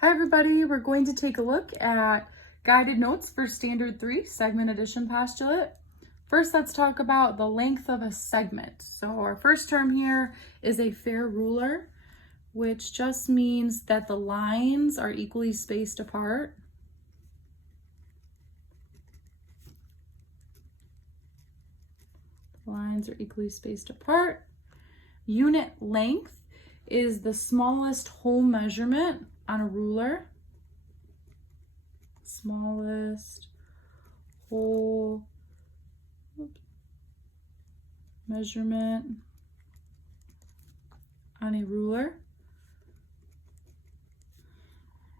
Hi everybody, we're going to take a look at guided notes for standard 3 segment addition postulate. First, let's talk about the length of a segment. So our first term here is a fair ruler, which just means that the lines are equally spaced apart. The lines are equally spaced apart. Unit length is the smallest whole measurement on a ruler. Smallest whole measurement on a ruler.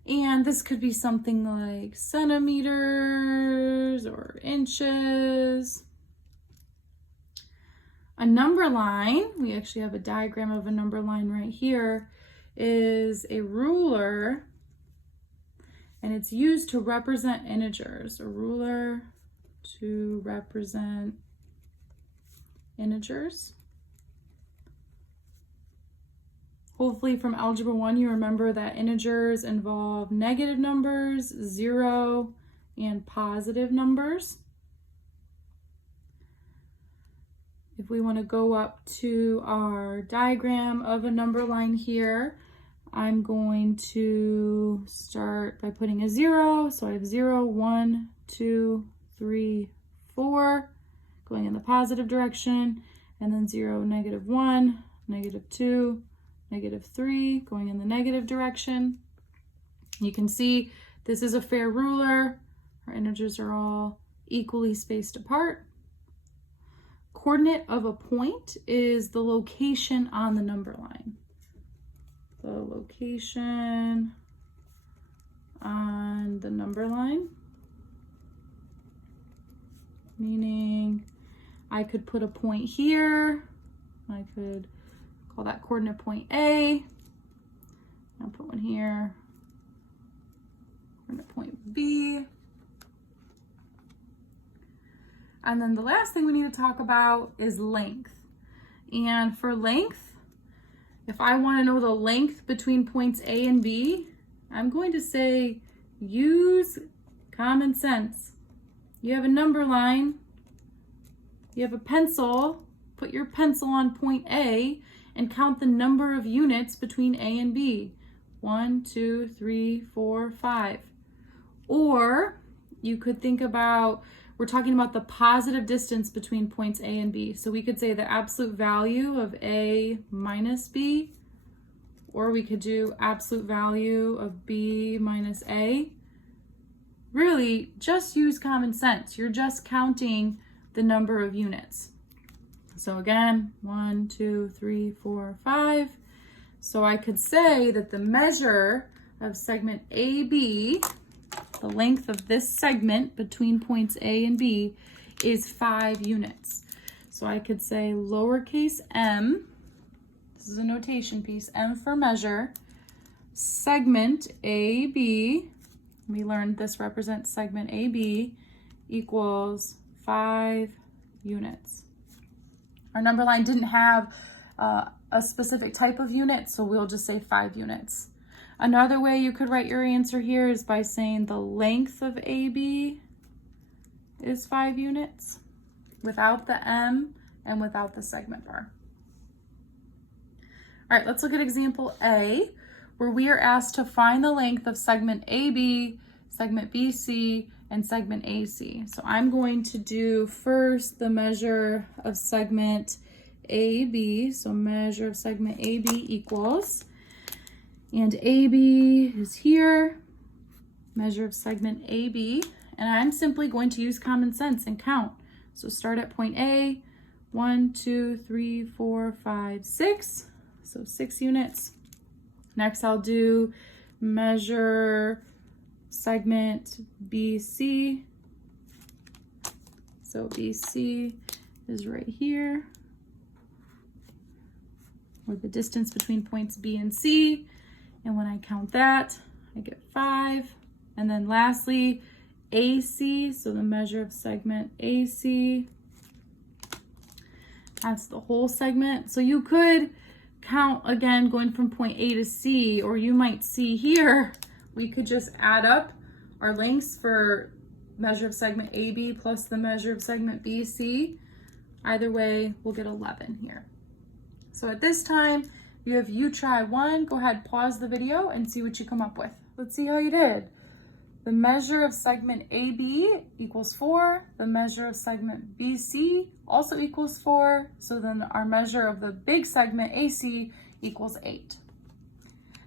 And this could be something like centimeters or inches. A number line, we actually have a diagram of a number line right here, is a ruler, and it's used to represent integers. A ruler to represent integers. Hopefully from Algebra 1 you remember that integers involve negative numbers, 0, and positive numbers. If we want to go up to our diagram of a number line here, I'm going to start by putting a 0. So I have 0, 1, 2, 3, 4 going in the positive direction, and then 0, negative 1, negative 2, negative 3 going in the negative direction. You can see this is a fair ruler. Our integers are all equally spaced apart. Coordinate of a point is the location on the number line. The location on the number line, meaning I could put a point here. I could call that coordinate point A. I'll put one here, coordinate point B. And then the last thing we need to talk about is length. And for length, if I want to know the length between points A and B, I'm going to say use common sense. You have a number line, you have a pencil, put your pencil on point A and count the number of units between A and B. 1, 2, 3, 4, 5. Or you could think about, we're talking about the positive distance between points A and B. So we could say the absolute value of A minus B, or we could do absolute value of B minus A. Really, just use common sense. You're just counting the number of units. So again, 1, 2, 3, 4, 5. So I could say that the measure of segment AB, the length of this segment between points A and B, is 5 units. So I could say lowercase m, this is a notation piece, m for measure, segment AB, we learned this represents segment AB, equals 5 units. Our number line didn't have a specific type of unit, so we'll just say 5 units. Another way you could write your answer here is by saying the length of AB is 5 units without the M and without the segment bar. All right, let's look at example A, where we are asked to find the length of segment AB, segment BC, and segment AC. So I'm going to do first the measure of segment AB. So measure of segment AB equals, and AB is here, measure of segment AB, and I'm simply going to use common sense and count. So start at point A, 1, 2, 3, 4, 5, 6, so 6 units. Next I'll do measure segment BC, so BC is right here, or the distance between points B and C. And when I count that, I get 5. And then lastly, AC, so the measure of segment AC, that's the whole segment. So you could count again going from point A to C, or you might see here we could just add up our lengths for measure of segment AB plus the measure of segment BC. Either way, we'll get 11 here. So at this time, you try one, go ahead, pause the video and see what you come up with. Let's see how you did. The measure of segment AB equals 4. The measure of segment BC also equals 4. So then our measure of the big segment AC equals 8.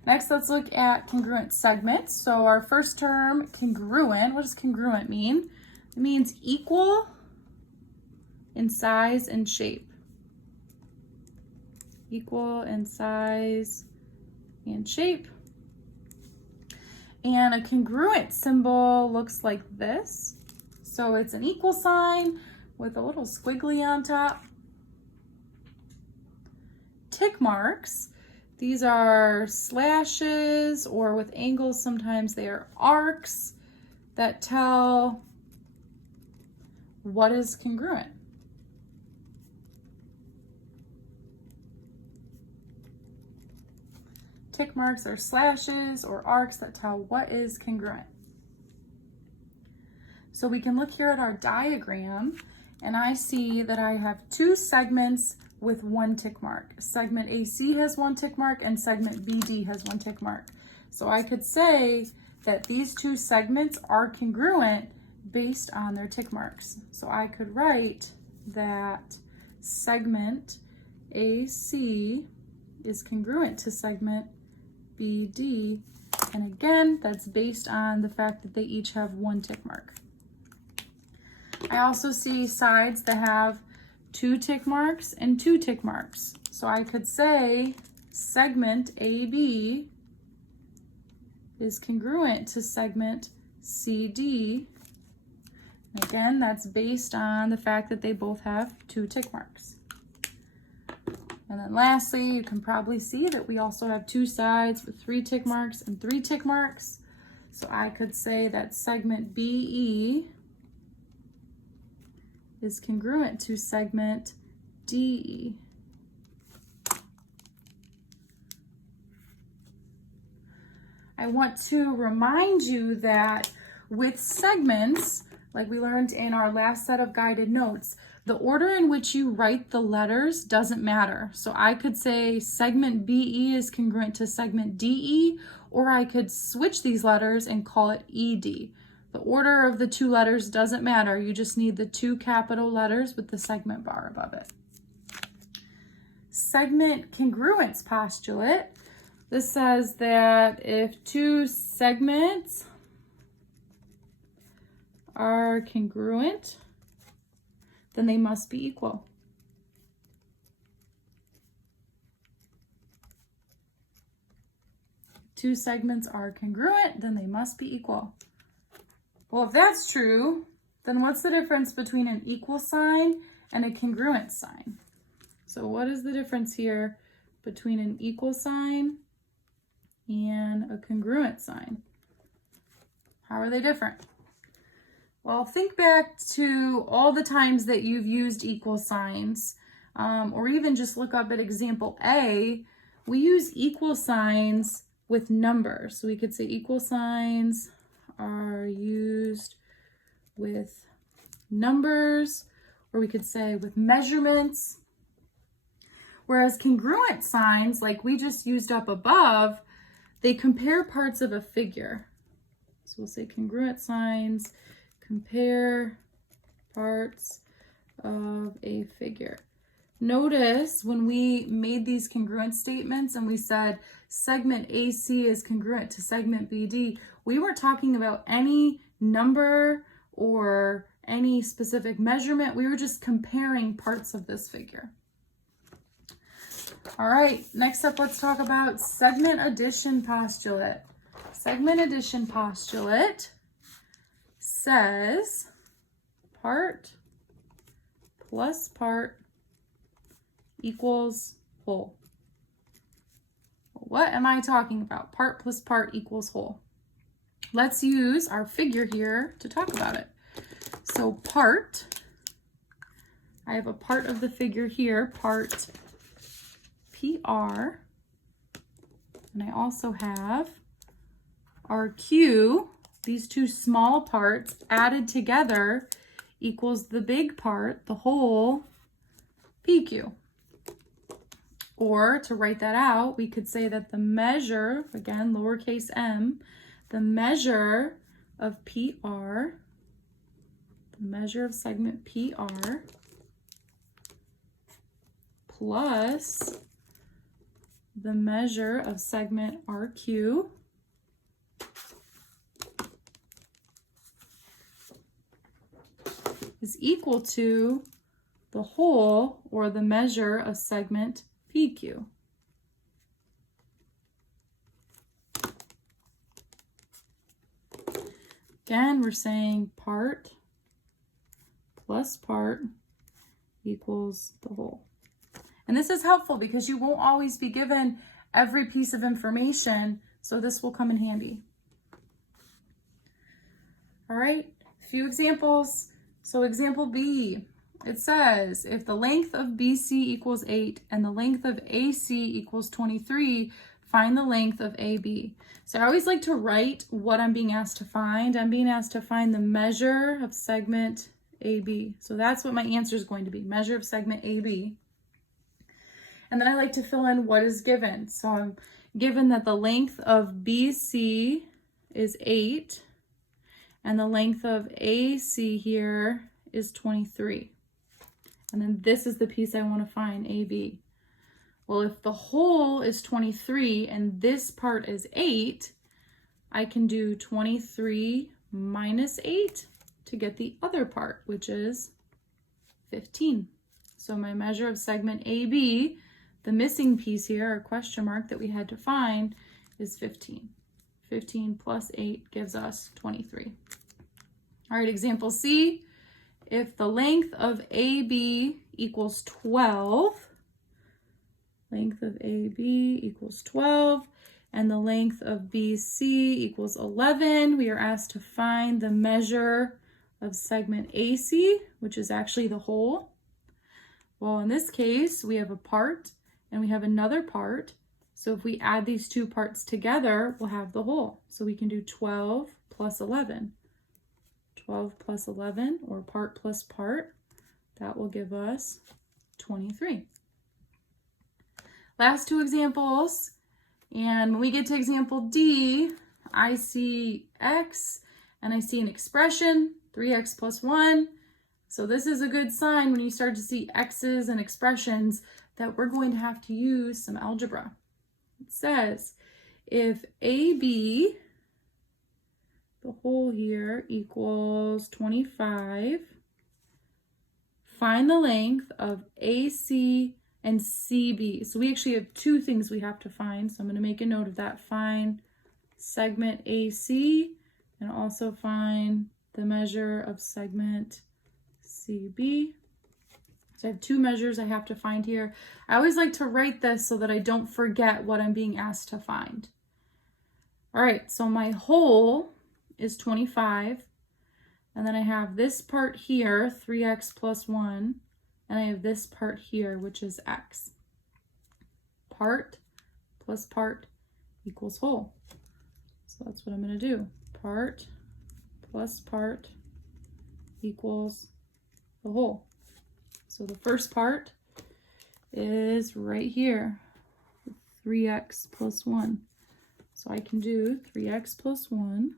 Next, let's look at congruent segments. So our first term, congruent. What does congruent mean? It means equal in size and shape. Equal in size and shape. And a congruent symbol looks like this. So it's an equal sign with a little squiggly on top. Tick marks. These are slashes, or with angles, sometimes they are arcs that tell what is congruent. Tick marks are slashes or arcs that tell what is congruent. So we can look here at our diagram, and I see that I have two segments with one tick mark. Segment AC has one tick mark and segment BD has one tick mark. So I could say that these two segments are congruent based on their tick marks. So I could write that segment AC is congruent to segment BD, and again, that's based on the fact that they each have one tick mark. I also see sides that have two tick marks and two tick marks. So I could say segment AB is congruent to segment CD. Again, that's based on the fact that they both have two tick marks. And then lastly, you can probably see that we also have two sides with three tick marks and three tick marks. So I could say that segment BE is congruent to segment DE. I want to remind you that with segments, like we learned in our last set of guided notes, the order in which you write the letters doesn't matter. So I could say segment BE is congruent to segment DE, or I could switch these letters and call it ED. The order of the two letters doesn't matter. You just need the two capital letters with the segment bar above it. Segment congruence postulate. This says that if two segments are congruent, then they must be equal. Two segments are congruent, then they must be equal. Well, if that's true, then what's the difference between an equal sign and a congruent sign? So what is the difference here between an equal sign and a congruent sign? How are they different? Well, think back to all the times that you've used equal signs, or even just look up at example A. We use equal signs with numbers. So we could say equal signs are used with numbers, or we could say with measurements. Whereas congruent signs, like we just used up above, they compare parts of a figure. So we'll say congruent signs compare parts of a figure. Notice when we made these congruent statements and we said segment AC is congruent to segment BD, we weren't talking about any number or any specific measurement. We were just comparing parts of this figure. All right, next up, let's talk about segment addition postulate. Segment addition postulate says part plus part equals whole. What am I talking about? Part plus part equals whole. Let's use our figure here to talk about it. So part, I have a part of the figure here, part PR, and I also have RQ, these two small parts added together equals the big part, the whole PQ. Or to write that out, we could say that the measure, again, lowercase m, the measure of PR, the measure of segment PR plus the measure of segment RQ is equal to the whole, or the measure of segment PQ. Again, we're saying part plus part equals the whole. And this is helpful because you won't always be given every piece of information, so this will come in handy. All right, a few examples. So example B, it says, if the length of BC equals 8 and the length of AC equals 23, find the length of AB. So I always like to write what I'm being asked to find. I'm being asked to find the measure of segment AB. So that's what my answer is going to be, measure of segment AB. And then I like to fill in what is given. So I'm given that the length of BC is 8 and the length of AC here is 23. And then this is the piece I want to find, AB. Well, if the whole is 23 and this part is 8, I can do 23 minus 8 to get the other part, which is 15. So my measure of segment AB, the missing piece here, our question mark that we had to find, is 15. 15 plus 8 gives us 23. All right, example C. If the length of AB equals 12, length of AB equals 12, and the length of BC equals 11, we are asked to find the measure of segment AC, which is actually the whole. Well, in this case, we have a part and we have another part. So if we add these two parts together, we'll have the whole. So we can do 12 plus 11. 12 plus 11, or part plus part, that will give us 23. Last two examples, and when we get to example D, I see x and I see an expression, 3x plus 1. So this is a good sign when you start to see x's and expressions that we're going to have to use some algebra. It says if AB, the whole here, equals 25, find the length of AC and CB. So we actually have two things we have to find. So I'm going to make a note of that. Find segment AC and also find the measure of segment CB. So I have two measures I have to find here. I always like to write this so that I don't forget what I'm being asked to find. All right, so my whole is 25, and then I have this part here, 3x plus 1, and I have this part here, which is x. Part plus part equals whole. So that's what I'm going to do. Part plus part equals the whole. So the first part is right here, 3x plus 1. So I can do 3x plus 1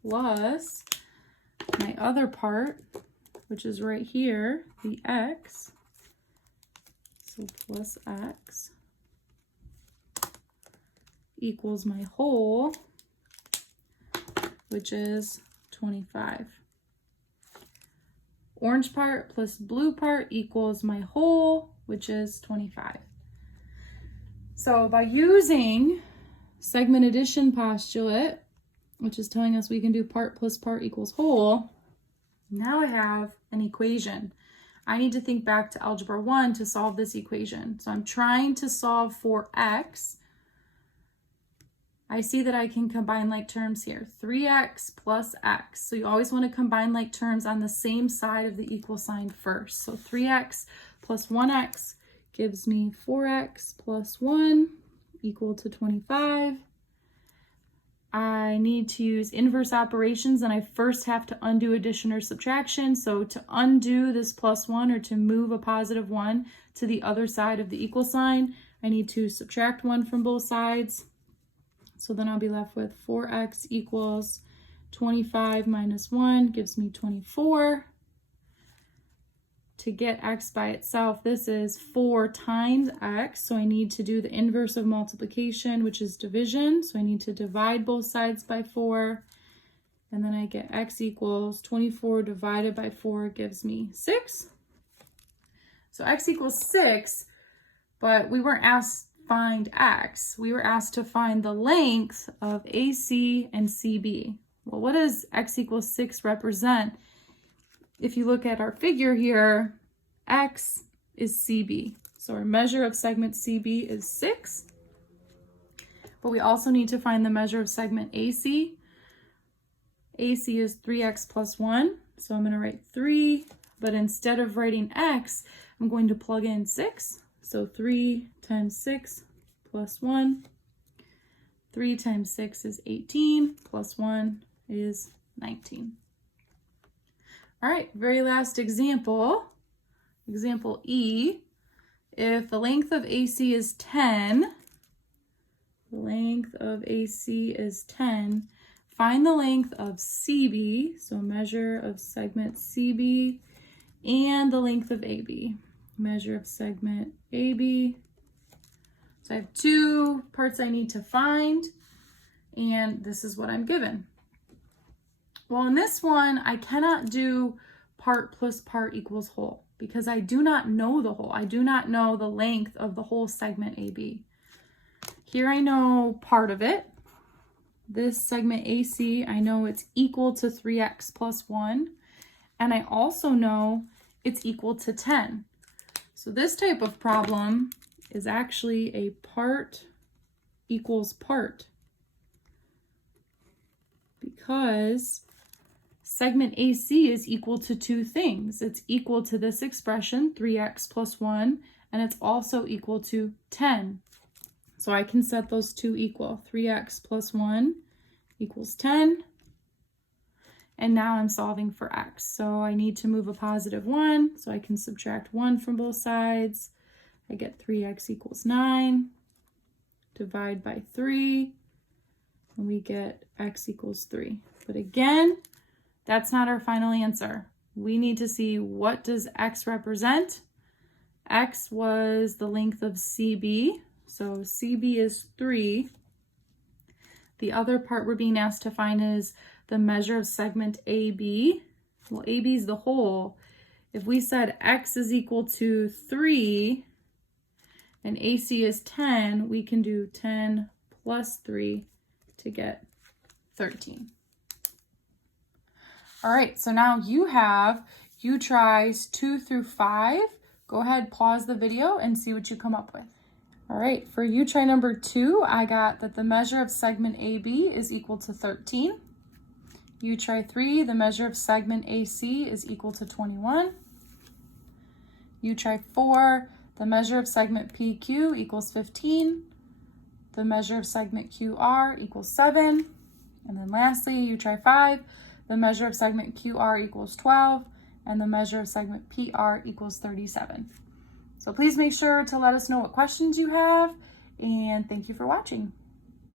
plus my other part, which is right here, the x. So plus x equals my whole, which is 25. Orange part plus blue part equals my whole, which is 25. So by using segment addition postulate, which is telling us we can do part plus part equals whole, now I have an equation. I need to think back to Algebra 1 to solve this equation. So I'm trying to solve for x. I see that I can combine like terms here, 3x plus x. So you always want to combine like terms on the same side of the equal sign first. So 3x plus 1x gives me 4x plus 1 equal to 25. I need to use inverse operations, and I first have to undo addition or subtraction. So to undo this plus 1, or to move a positive 1 to the other side of the equal sign, I need to subtract 1 from both sides. So then I'll be left with 4x equals 25 minus 1 gives me 24. To get x by itself, this is 4 times x, so I need to do the inverse of multiplication, which is division. So I need to divide both sides by 4, and then I get x equals 24 divided by 4 gives me 6. So x equals 6, but we weren't asked to find x. We were asked to find the length of AC and CB. Well, what does x equals 6 represent? If you look at our figure here, x is CB. So our measure of segment CB is 6. But we also need to find the measure of segment AC. AC is 3x plus 1. So I'm going to write 3, but instead of writing x, I'm going to plug in 6. So 3 times 6 plus 1. 3 times 6 is 18, plus 1 is 19. All right, very last example, example E. If the length of AC is 10, find the length of CB, so measure of segment CB, and the length of AB, measure of segment AB. So I have 2 parts I need to find, and this is what I'm given. Well, in this one, I cannot do part plus part equals whole because I do not know the whole. I do not know the length of the whole segment AB. Here I know part of it. This segment AC, I know it's equal to 3x plus 1. And I also know it's equal to 10. So this type of problem is actually a part equals part, because segment AC is equal to 2 things. It's equal to this expression, 3x plus 1, and it's also equal to 10. So I can set those two equal. 3x plus 1 equals 10. And now I'm solving for x. So I need to move a positive 1, so I can subtract 1 from both sides. I get 3x equals 9. Divide by 3, and we get x equals 3. But again, that's not our final answer. We need to see, what does x represent? X was the length of CB, so CB is 3. The other part we're being asked to find is the measure of segment AB. Well, AB is the whole. If we said x is equal to 3 and AC is 10, we can do 10 plus 3 to get 13. All right, so now you tries 2 through 5. Go ahead, pause the video and see what you come up with. All right, for try number 2, I got that the measure of segment AB is equal to 13. Try 3, the measure of segment AC is equal to 21. Try 4, the measure of segment PQ equals 15. The measure of segment QR equals 7. And then lastly, try 5, the measure of segment QR equals 12, and the measure of segment PR equals 37. So please make sure to let us know what questions you have, and thank you for watching.